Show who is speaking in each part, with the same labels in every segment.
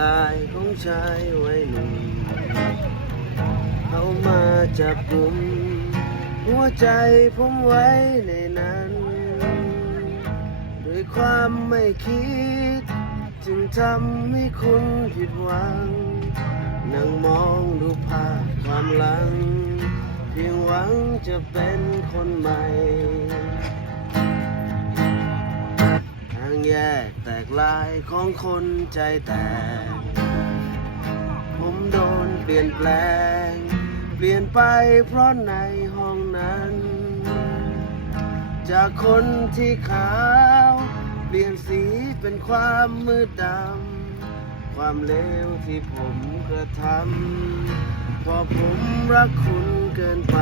Speaker 1: ลายของชายวัยหนุ่มเขามาจับกลุ่มหัวใจผมไว้ในนั้น ด้วยความไม่คิด จึงทำให้คุณผิดหวัง นั่งมองดูภาพความหลัง เพียงหวังจะเป็นคนใหม่างแยกแตกลายของคนใจแตก ผมโดนเปลี่ยนแปลง เปลี่ยนไปเพราะในห้องนั้น จากคนที่ขาว เปลี่ยนสีเป็นความมืดดำ ความเลวที่ผมกระทำพราะผมรักคุณเกินไป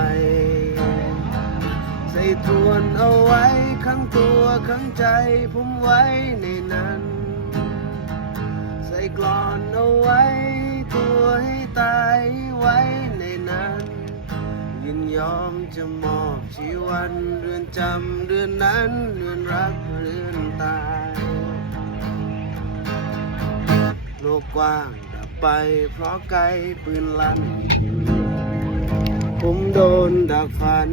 Speaker 1: ใส่ทวนเอาไว้ข้างตัว ข้างใจผมไว้ในนั้น ใส่กลอนเอาไว้ตัวให้ตายไว้ในนั้น ยินยอมจะมอบชีวันเรือนจำเรือนนั้นเรือนรักเรือนตายโลกกว้างดับไปเพราะไกลปืนลั่น ผมโดนดักฝัน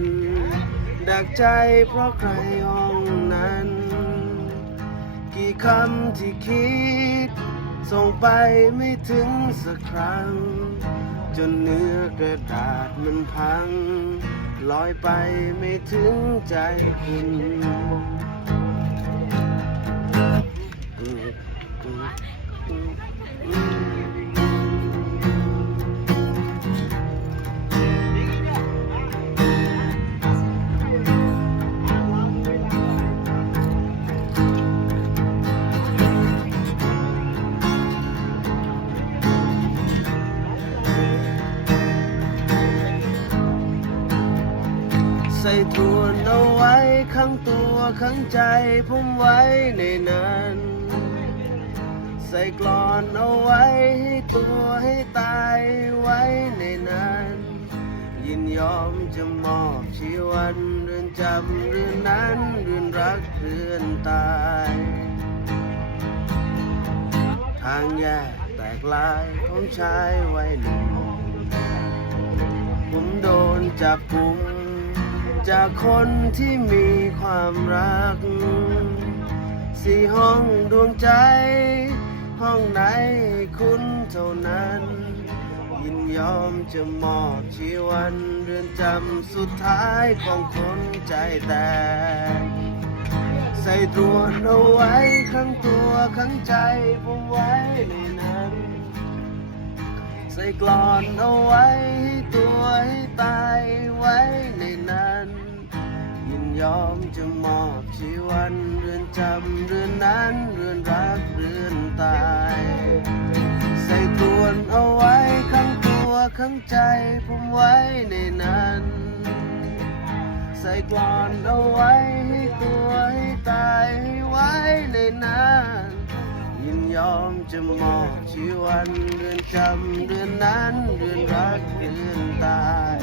Speaker 1: ดักใจเพราะใครห้องนั้น กี่คำที่คิด ส่งไปไม่ถึงสักครั้ง จนเนื้อกระดาษมันพัง ลอยไปไม่ถึงใจคุณใส่ทวนเอาไว้ข้างตัวข้างใจผมไว้ในนั้น ใส่กลอนเอาไว้ให้ตัวให้ตายไว้ในนั้น ยินยอมจะมอบชีวันเรือนจำเรือนนั้นเรือนรักเรือนตาย ทางแยกแตกลายของชายวัยหนุ่มผมโดนจับกลุ่ม จากคนที่มีความรัก สี่ห้องดวงใจ ห้องไหนคุณเท่านั้น ยินยอมจะมอบชีวันเรือนจำสุดท้ายของคนใจแตกใส่ตรวนเอาไว้ข้างตัวข้างใจผมไว้ในนั้น ใส่กลอนเอาไว้ให้ตัวให้ตาันเรือนจำเรือนนั้นเรือนรักเรือนตาย ใส่ตรวนเอาไว้ข้างตัวข้างใจผมไว้ในนั้น ใส่กลอนเอาไว้ให้ตัวให้ตายให้ไว้ในนั้นยินยอมจะมอบชีวันเรือนจำเรือนนั้นเรือนรักเรือนตาย